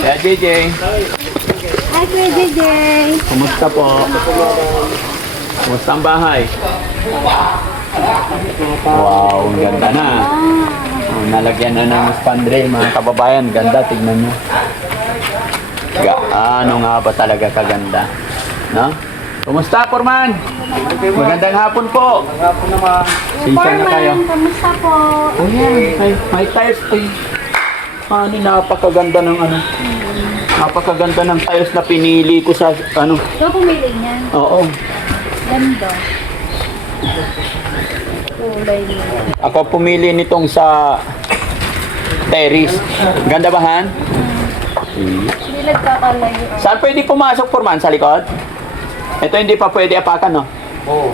Kaya JJ, Hi, Kuya JJ. kumusta po? Kumusta ang bahay? Wow, ang ganda na. Oh, nalagyan na ng spandrel mga kababayan. Ganda, tignan nyo. Ano nga ba talaga kaganda? No? Kumusta, Forman? Magandang hapon po. Magandang hapon naman. Sinsya na kayo. Kamusta po? Oh, yan. May tiles. Ay, ano, napakaganda ng ano. Napakaganda ng tiles na pinili ko sa ano. Ikaw pumili niyan. Oo. Ganda. Kulay niya. Ako pumili nitong sa terrace. Ganda ba, Han? Hindi nagkakalayo. Saan pwede pumasok, Forman? Sa likod? Ito hindi pa pwede apakan, no? Oo.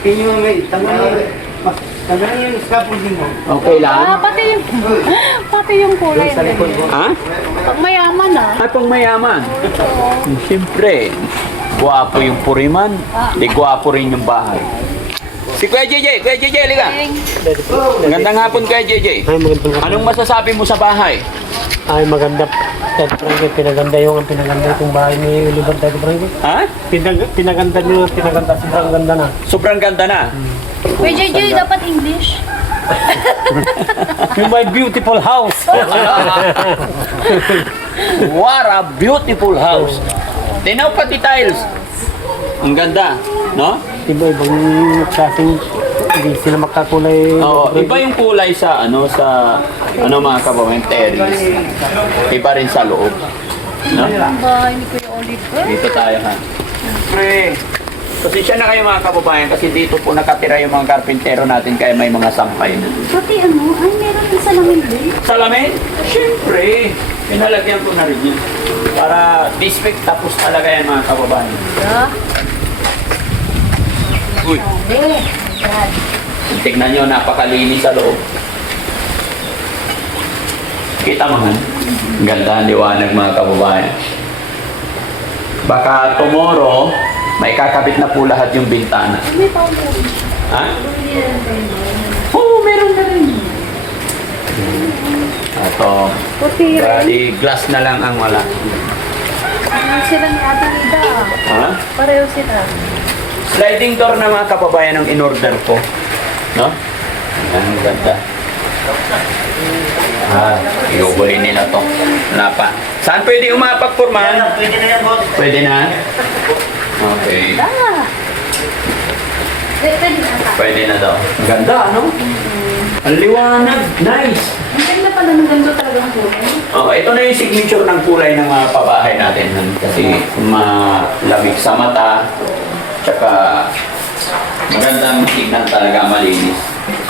Pinyo may tanggalin yung scaffolding mo. Okay lang? Pati yung kulay. Sa likod mo. Ha? Pag mayaman Ay, pang mayaman. Siyempre, guwapo yung puriman. Di guwapo rin yung bahay. Si Kuya JJ, liga. Magandang hapon, Kuya JJ. Ay, magandang hapon. Anong masasabi mo sa bahay? Ay, maganda. Dad Frankie, pinaganda yung pinaganda itong bahay ni Oliver, Dad Frankie. Ha? Pinaganda nyo, pinaganda. Sobrang ganda na. Sobrang ganda na. Kuya JJ, dapat English. In my beautiful house. What a beautiful house. Tinaw pati tiles. Ang ganda, no? Iba-ibang klaseng, hindi sila makakulay. Oo, iba yung kulay sa ano mga kababayan, terrace. Iba rin sa loob. No? Ang bahay ni Kuya Oliver. Dito tayo, ha. Pre. Pasensya na kayo mga kababayan kasi dito po nakatira yung mga karpintero natin kaya may mga sampay na. Pati ano, ay meron din sa lamin din. Salamin? Siyempre. Pinalagyan ko na rin yun. Para this week tapos talaga yan mga kababayan. Yeah. Uy, tignan nyo, napakalinis sa loob. Kita mo man? Ganda ang liwanag mga kababayan. Baka tomorrow, may kakabit na po lahat yung bintana. May fountain. Ha? Hindi rin tayo. Oo, meron na rin. Ito, Puti rin. bali glass na lang ang wala. Ano sila ni Ate Nida? Ha? Pareho sila. Sliding door na mga kababayan ang in-order ko. No? Ang ganda. Iubuhin nila to. Wala pa. Saan pwede umapak, Forman? Pwede na yan, boss. Pwede na? Okay. Ah! Pwede na ata. Pwede na daw. Ang ganda, ano? Ang liwanag. Nice. Ang ganda pala ng ganito talagang kulay. Oh, ito na yung signature ng kulay ng mga pabahay natin. Kasi malamig sa mata. Tsaka magandang tignan talaga, malinis.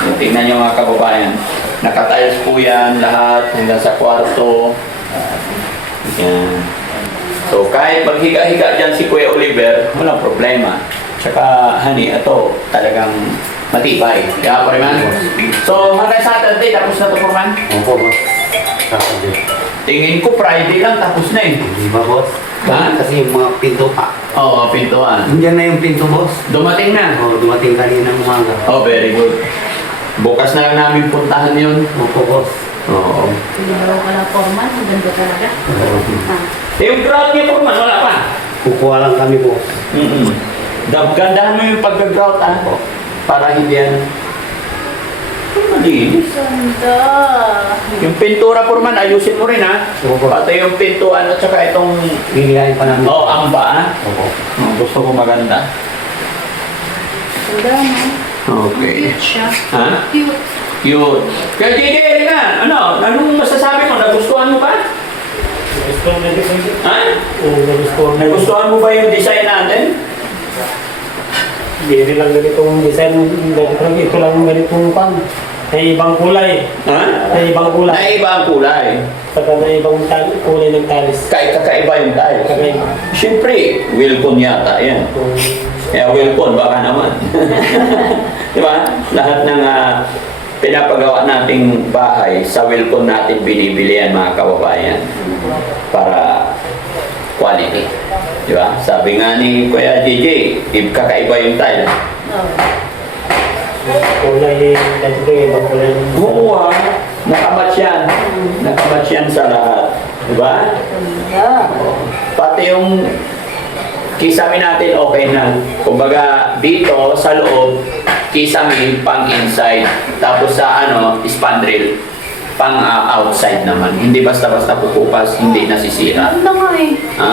So, tignan nyo mga kababayan. Nakatiles po yan lahat hanggang sa kwarto. Yan. So kahit maghiga-higa dyan si Kuya Oliver, walang problema. Tsaka honey, ito talagang matibay. Kaya pa rin man. So hanggang Saturday, tapos na ito po man. Opo, boss. Saturday. Tingin ko Friday lang, tapos na eh. Di ba, boss? Ha? Kasi yung mga pinto pa. Oo, pintuan. Nandiyan na yung pinto, boss. Dumating na. Oo, dumating kanina ng umaga. Oh, very good. Bukas na lang namin puntahan yun. Opo, boss. Oo. Pinaraw ka lang formal, ang ganda talaga. Yung grout niya po man, wala pa. Kukuha lang kami, boss. Gandahan mo yung pag-grout, para hindi yan. Malinis. Ganda. Yung pintura po man, ayusin mo rin ha. Opo. Pati yung pintuan at saka itong Gigilain pa namin. amba ha. Opo. Gusto ko maganda. Ganda, no? Okay. Cute siya. Ha? Cute. Cute. Kaya JJ, ka. Anong masasabi mo? Nagustuhan mo ba? Nagustuhan na rin. Ha? Oo, nagustuhan na. Nagustuhan mo ba yung design natin? Hindi rin lang ganitong design. Ito lang ganitong pan. May ibang kulay. Ha? May ibang kulay. Naiba ang kulay. Saka may ibang kulay ng talis. Kakaiba yung tiles. Kakaiba. Siyempre, Wilcon yata yan. Kaya Wilcon, baka naman. Di ba? Lahat ng pinapagawa nating bahay, sa Wilcon natin binibili yan mga kababayan. Para quality. Di ba? Sabi nga ni Kuya JJ, kakaiba yung tile. Kulay, ibang kulay. Oo, nakamatch yan. Nakamatch yan sa lahat. Diba? Pati yung kisame natin okay na. Kumbaga dito sa loob, kisame pang inside. Tapos sa spandrel pang outside naman. Hindi basta-basta pupupas, hindi nasisira. Ano nga eh. Ha?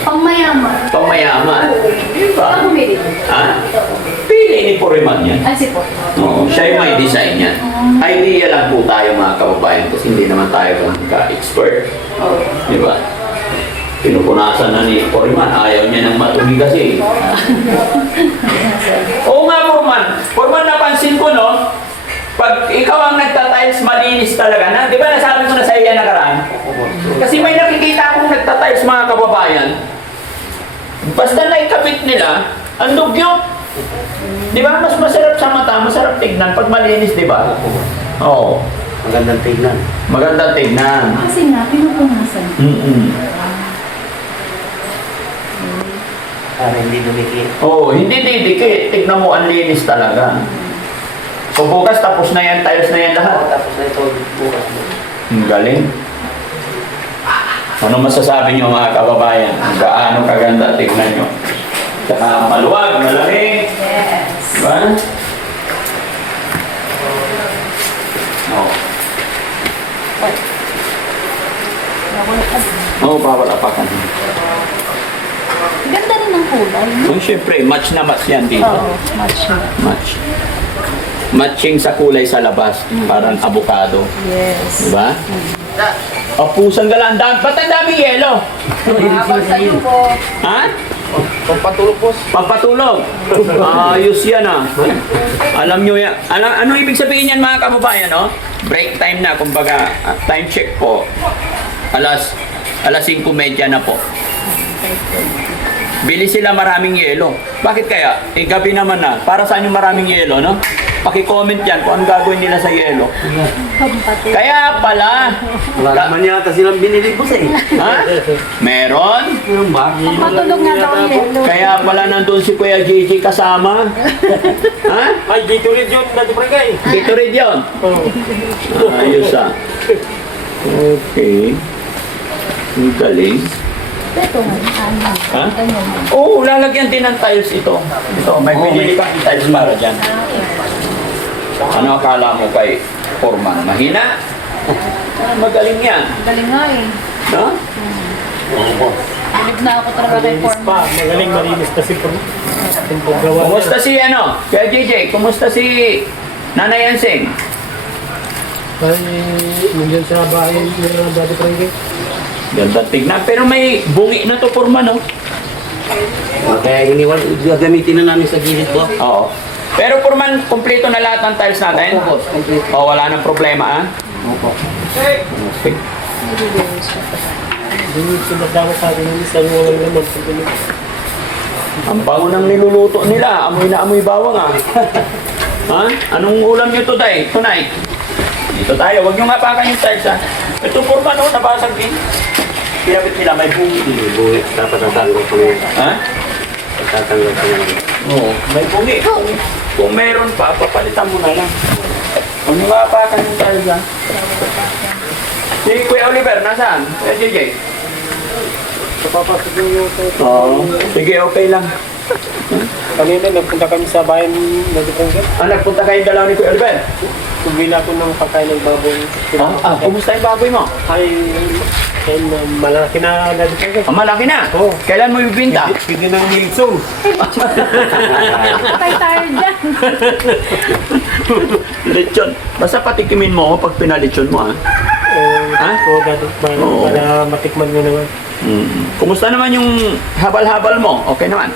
Pangmayaman. Pang mayaman. Diba? Ano bili? Ha? Pili ni Puriman yan. Ay, si po. Oo, siya yung may design yan. Idea lang po tayo mga kababayan kasi hindi naman tayo ka-expert. Di ba? Pinupunasan na ni Foreman, ayaw niya ng matumi kasi. Oo nga, Foreman. Foreman, napansin ko, no? Pag ikaw ang nagtatiles, malinis talaga. Di ba nasabi ko na sa iya nakaraan? Kasi may nakikita akong nagtatiles mga kababayan. Basta naikabit nila, ang dugyot. Di ba? Mas masarap sa mata, masarap tignan pag malinis, di ba? Oo. Magandang tignan. Magandang tignan. Kasi nga, pinupunasan. Para hindi dumikit. Oo, hindi didikit. Tignan mo, ang linis talaga. So bukas, tapos na yan, tiles na yan lahat. Tapos na ito bukas. Ang galing. Ano masasabi niyo mga kababayan? Gaano kaganda, tignan nyo. Saka maluwag, malaki. Yes. Diba? Oo. Oo, papalapakan. Ganda rin ng kulay. So, syempre, match na match yan dito. Oo, match na. Match. Matching sa kulay sa labas. Parang avocado. Yes. Diba? O, pusang galaan. Ba't ang daming yelo? Habang sa'yo po. Ha? Pampatulog po. Pampatulog. Ayos yan ah. Alam nyo yan. Ano ibig sabihin yan mga kababayan, no? Break time na. Kumbaga, time check po. Alas 5:30 na po. Bili sila maraming yelo. Bakit kaya? Gabi naman na. Para saan yung maraming yelo, no? Paki-comment yan kung anong gagawin nila sa yelo. Kaya pala. Wala naman yata silang binili po eh. Ha? Meron? Yung ba? Patulog nga daw ang yelo. Kaya pala nandun si Kuya Gigi kasama. Ha? Ay, dito rin yun. Dati pa rin Dito rin yun. Ayos ah. Okay. Ang galing. Ito nga, ano. Ha? Ganyan. Oo, lalagyan din ng tiles ito. Ito, may pinili kang tiles para dyan. Ano akala mo kay Foreman? Mahina? Magaling yan. Galing nga eh. No? Bilib na ako talaga kay Malinis Foreman. pa. Magaling malinis kasi po. Yung paggawa niya. Kumusta si Kuya JJ? Kumusta si Nanay Yansing? Ay, nandiyan sa bahay nila ng Daddy Frankie. Ganda tignan. Pero may bungi na to, Foreman, no? Kaya gagamitin na namin sa gilid po. Oo. Pero Foreman, kumpleto na lahat ng tiles natin? Opo, kumpleto. O, wala nang problema, ah? Opo. Okay. Hindi sinagdama sa akin yung isa yung walang naman. Ang bango ng niluluto nila. Amoy na amoy bawang, ah. Ha? Anong ulam nyo today? Tonight? Dito tayo. Huwag nyo ngapakan yung tiles, ah. Ito, Foreman, oh, nabasag din. Pinapit nila, may bungi. Buwi, dapat tatanggal ko yun. Ha? Tatanggal ko yun. Oo, may bungi. Kung meron pa, papalitan mo na lang. Huwag nyo ngapakan yung tiles, ah. Si Kuya Oliver, nasaan? Kuya JJ? Papapasok yung Oo. Sige, okay lang. Kanina nagpunta kami sa bayan ng Daddy Frankie. Nagpunta kayo dalaw ni Kuya Oliver? Tumili ako ng pagkain ng baboy. Kumusta yung baboy mo? Ay, malaki na Daddy Frankie. Malaki na. Oo. Kailan mo ibibinta? Pwede ng Wilson. Patay tayo dyan. Lechon. Basta patikimin mo pag pinalechon mo, ha? Ha? Oo, Daddy. Oo. Para matikman mo naman. Kumusta naman yung habal-habal mo? Okay naman.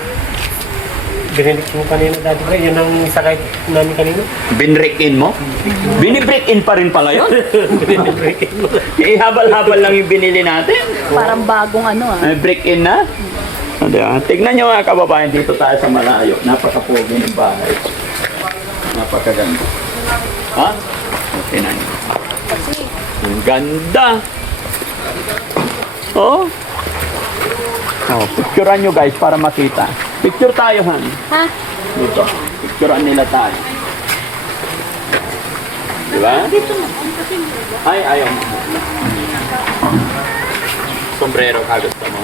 Binilik mo kanina Daddy Frankie. Yun ang sakay namin kanina. Binrek in mo? Binibreak in pa rin pala yun? Binilik mo. Habal-habal lang yung binili natin. Parang bagong ano ah. Break in na? Tignan nyo mga kababayan, dito tayo sa malayo. Napaka-pogi ng bahay. Napakaganda. Ha? Okay na yun. Ang ganda. Oh. Oh, picturean nyo guys para makita. Picture tayo, Han. Ha? Dito. Picturean nila tayo. Di ba? Dito na. Ay, ayaw mo. sombrero ka gusto mo?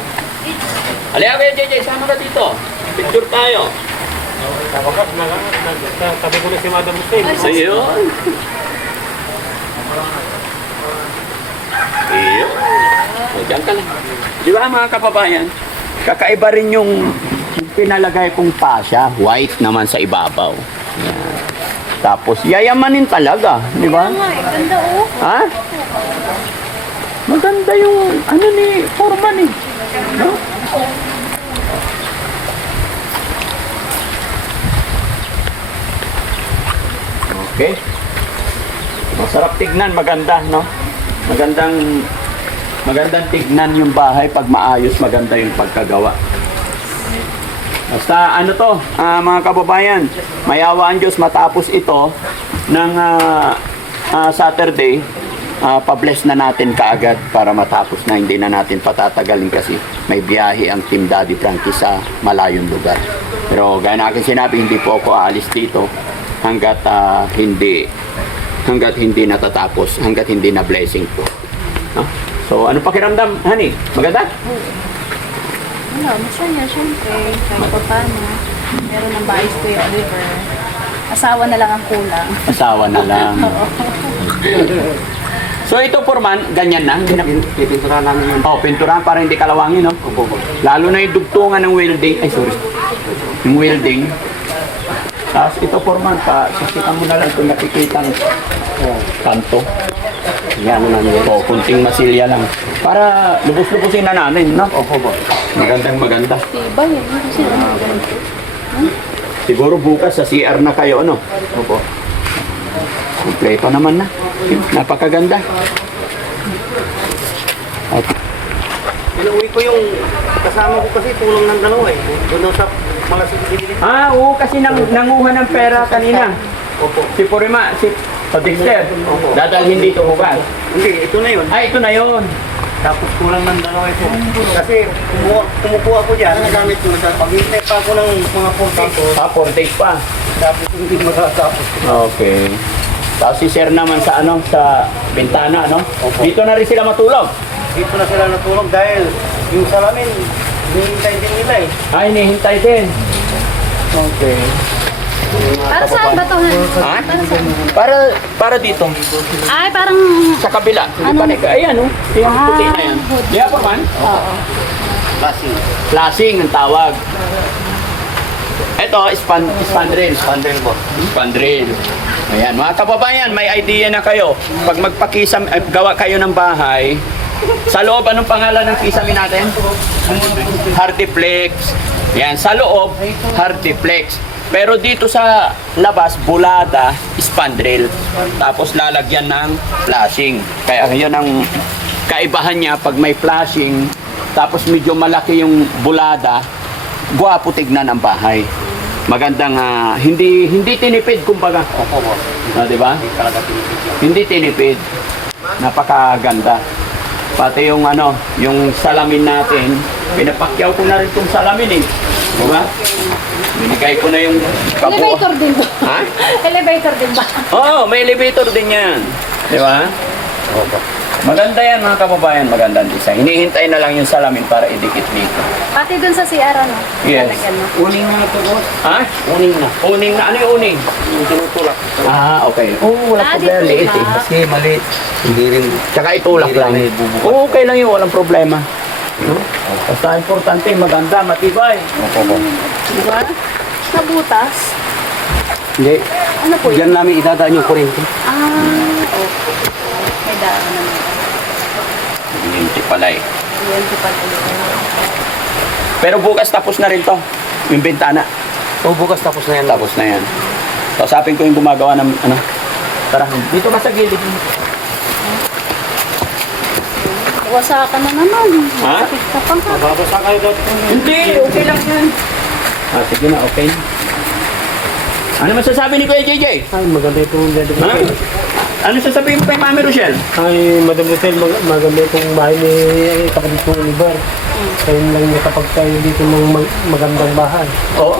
Halika kayo, JJ, sama ka dito. Picture tayo. Tabi ko na si Madam Hussein. Ayun. Ayun. O, dyan ka lang. Di ba mga kababayan? Kakaiba rin yung pinalagay kong pasya. White naman sa ibabaw. Yan. Tapos yayamanin talaga. Di ba? Kaya nga eh, ganda oh. Ha? Maganda yung ano ni Foreman eh. No? Okay. Masarap tignan, maganda, no? Magandang tignan yung bahay pag maayos, maganda yung pagkagawa. Basta ano to, mga kababayan, mayawa ang Diyos matapos ito ng Saturday, pa-bless na natin kaagad para matapos na, hindi na natin patatagalin kasi may biyahe ang Team Daddy Frankie sa malayong lugar. Pero gaya na akin sinabi, hindi po ako aalis dito hanggat hindi natatapos, hanggat hindi na blessing po. No? So ano pakiramdam, honey? Maganda? Wala, masaya syempre. Kahit pa paano. Meron ng bahay si Kuya Oliver. Asawa na lang ang kulang. Asawa na lang. So ito Foreman, ganyan na. Pipinturahan namin yun. Oh, pinturahan para hindi kalawangin, no? Opo. Lalo na yung dugtungan ng welding. Ay, sorry. Yung welding. Tapos ito Foreman, saksikan mo na lang kung nakikitang kanto. Yan na namin. O, kunting masilya lang. Para lubos-lubosin na namin, no? Opo po. Maganda. Diba yun? Kasi ano ganito. Siguro bukas sa CR na kayo, ano? Opo. Kompleto naman na. Napakaganda. At, Inuwi ko yung kasama ko kasi tulong ng dalawa eh. Doon sa mga sigilin. oo, kasi nanguha ng pera kanina. Opo. Si Purima, si Dexter. Opo. Dadalhin dito bukas. Hindi, ito na yun. Ay, ito na yon. Tapos kulang ng dalawa ito. Kasi kumukuha ko dyan. Nagamit ko sa pag-hintay pa ako ng mga 4 4 days pa. Tapos hindi magkatapos. Okay. Tapos si Sir naman sa sa bintana, no? Opo. Dito na rin sila matulog. Dito na sila natulog dahil yung salamin, hinihintay din nila eh. Ay, hinihintay din. Okay. Para saan ba ito? Ha? Para saan? Para dito. Ay, parang... Sa kabila. Ano? Ayan, no? Yung puti na yan. Yeah, pa man. Oo. Lasing. Lasing ang tawag. Ito, spandrel. Pandel po. Spandrel. Ayan, mga kababayan, may idea na kayo. Pag magpakisam, gawa kayo ng bahay, sa loob, anong pangalan ng kisame natin? Hardiplex. Yan, sa loob, Hardiplex. Pero dito sa labas, bulada, spandrel. Tapos lalagyan ng flashing. Kaya yun ang kaibahan niya pag may flashing, tapos medyo malaki yung bulada, gwapo tignan ang bahay. Magandang hindi tinipid kumbaga. Opo po. Di ba? Talaga tinipid yun. Hindi tinipid. Napakaganda. Pati yung yung salamin natin, pinapakyaw ko na rin itong salamin eh. Di ba? Binigay ko na yung kabuo. Elevator din ba? Ha? Elevator din ba? Oo, may elevator din yan. Di ba? Opo. Maganda yan mga kababayan, magandang design. Hinihintay na lang yung salamin para idikit dito. Pati dun sa CR, ano? Yes. Lalagyan mo. Uning na ito po. Ha? Uning na. Uning na. Ano yung uning? Yung tinutulak. Okay. Oo, wala problema. dito Liit eh. ba? Kasi maliit. Hindi rin. Tsaka itulak Hindi lang. rin may bubukas. Oo, okay lang yun. Walang problema. No? Basta importante, maganda, matibay. Opo po. Di ba? Nabutas. Hindi. Ano po yun? Diyan namin idadaan yung kurente. Okay. May daan naman. Hindi pala eh. Yan, si Pag Pero bukas tapos na rin to. Yung bintana. O bukas tapos na yan. Tapos na yan. Kausapin ko yung gumagawa ng Tara, dito ka sa gilid. Wasakan na naman. Ha? Sakit ka pa ka. Babasa kayo daw. Hindi, okay lang yan. Sige na, okay. Ano masasabi ni Kuya JJ? Ay, maganda itong dito. Ha? Ano sasabihin mo kay Mami Rochelle? Ay, Madam Hotel, maganda itong bahay ni kapatid kong Oliver. Kayo lang niya kapag tayo dito ng magandang bahay. Oo.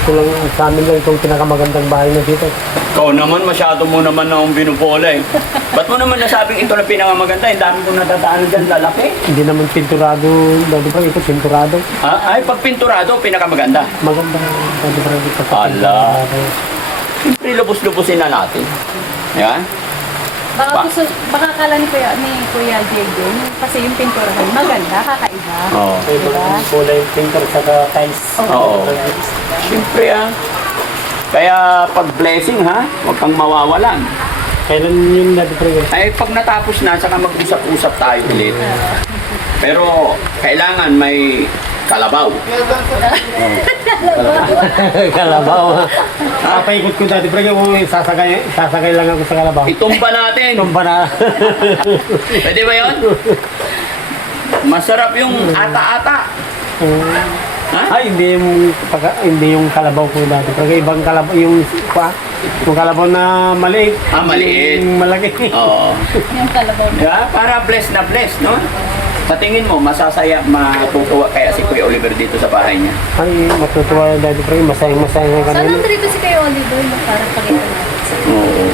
Ito lang sa amin lang itong pinakamagandang bahay na dito. Ikaw naman, masyado mo naman na akong binubola eh. Ba't mo naman nasabing ito na pinakamaganda? Ang dami kong natataanan dyan, lalaki. Hindi naman pinturado, Daddy Frank, ito pinturado. Ay, pag pinturado, pinakamaganda. Maganda, Daddy Frank, ito sa Ala. pinturado. Siyempre, lubos-lubusin na natin. Di ba? Baka akala ni Kuya JJ, kasi yung pinturahan maganda, kakaiba. Oo. Diba? Kulay pintur sa tiles. Oo. Siyempre Kaya pag blessing ha, huwag kang mawawalan. Kailan yun, Daddy Frank? Ay pag natapos na, saka mag-usap-usap tayo ulit. Pero kailangan may kalabaw. Kalabaw. Papaikot ko, Daddy Frank, sasagay lang ako sa kalabaw. Itumba natin. Tumba na. Pwede ba yun? Masarap yung ata-ata. Ha? Ay, hindi yung kalabaw ko, Daddy Frank. Ibang kalabaw, yung kalabaw na maliit. Maliit. Yung malaki. Oo. Yung kalabaw. Diba? Para bless na bless, no? Sa tingin mo, masasaya, matutuwa kaya si Kuya Oliver dito sa bahay niya. Ay, matutuwa, Daddy Frank. Masayang-masaya ka Saan kanina. nandito si Kuya Oliver? Para pakita natin. Oo.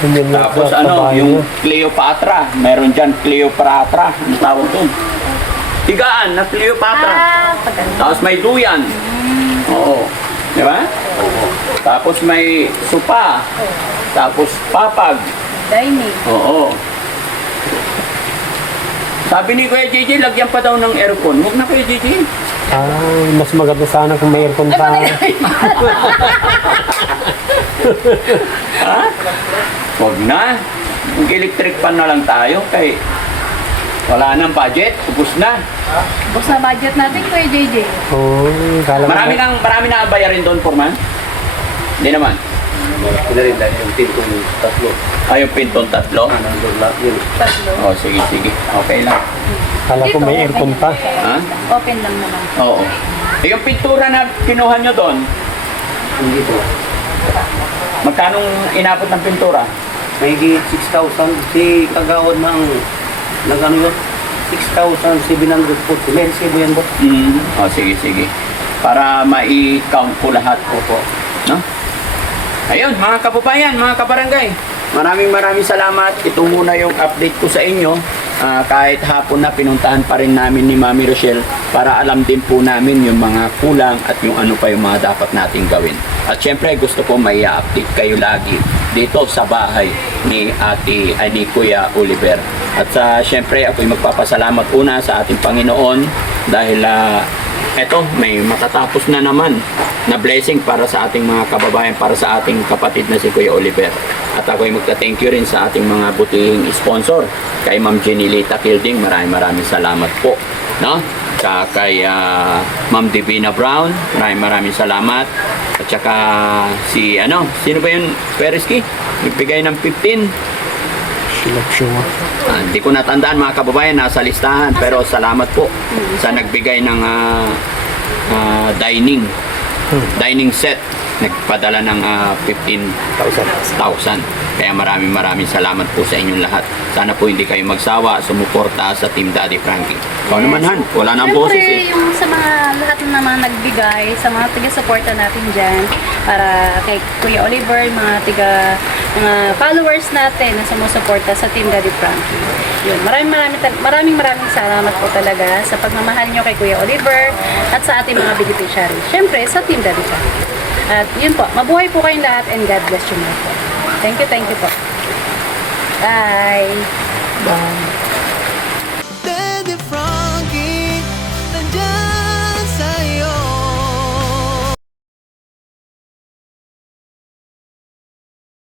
Yun lang Tapos sa bahay yung niya. Cleopatra. Meron dyan Cleopatra. Ang tawag doon. Tigaan na Cleopatra. Paganda. Tapos may duyan. Oo. Di ba? Tapos may supa. Tapos papag. Dining. Oo. Sabi ni Kuya JJ, lagyan pa daw ng aircon. Huwag na Kuya JJ. Ay, mas maganda sana kung may aircon pa. Ha? Huwag na. Mag-electric pan na lang tayo kay wala nang budget. Ubus na. Bukos na budget natin, Kuya JJ. Oo, kala ko. Marami na bayarin doon, Foreman? Hindi naman. Sila rin dahil yung tintong tatlo. Ay, yung pintong tatlo. Nandun lang yun. Tatlo. Oh, sige. Okay lang. Kala ko may aircon pa. Ha? Open lang naman. Oo. Eh, yung pintura na kinuha nyo doon, Hindi po. magkanong inabot ng pintura? May 6,000. Si Kagawad ng nag-ano yun? 6,700 po. May resibo yan ba? Oh, sige. Para mai-count ko lahat. Opo. No? Ayun, mga kababayan, mga kabarangay. Maraming salamat. Ito muna yung update ko sa inyo. Kahit hapon na pinuntahan pa rin namin ni Mami Rochelle para alam din po namin yung mga kulang at yung ano pa yung mga dapat nating gawin. At syempre gusto ko may update kayo lagi dito sa bahay ni ni Kuya Oliver. At syempre ako'y magpapasalamat una sa ating Panginoon dahil eto, may matatapos na naman na blessing para sa ating mga kababayan, para sa ating kapatid na si Kuya Oliver. At ako ay magta-thank you rin sa ating mga butihing sponsor. Kay Ma'am Jenilita Kilding, maraming salamat po. No? Kay Ma'am Divina Brown, maraming salamat. At saka sino ba yun? Pereski? Nagbigay ng 15. Hindi ko natandaan mga kababayan, nasa listahan. Pero salamat po sa nagbigay ng dining set. Nagpadala ng 15,000. Kaya maraming salamat po sa inyong lahat. Sana po hindi kayo magsawa, sumuporta sa Team Daddy Frankie. Ikaw naman, Han, wala na ang boses eh. Siyempre, yung sa mga lahat na naman nagbigay, sa mga taga-suporta natin dyan, para kay Kuya Oliver, mga followers natin na sumusuporta sa Team Daddy Frankie. Yun, maraming salamat po talaga sa pagmamahal nyo kay Kuya Oliver at sa ating mga beneficiaries. Siyempre, sa Team Daddy Frankie. At yun po, mabuhay po kayong lahat and God bless you more po. Thank you po. Bye! Bye.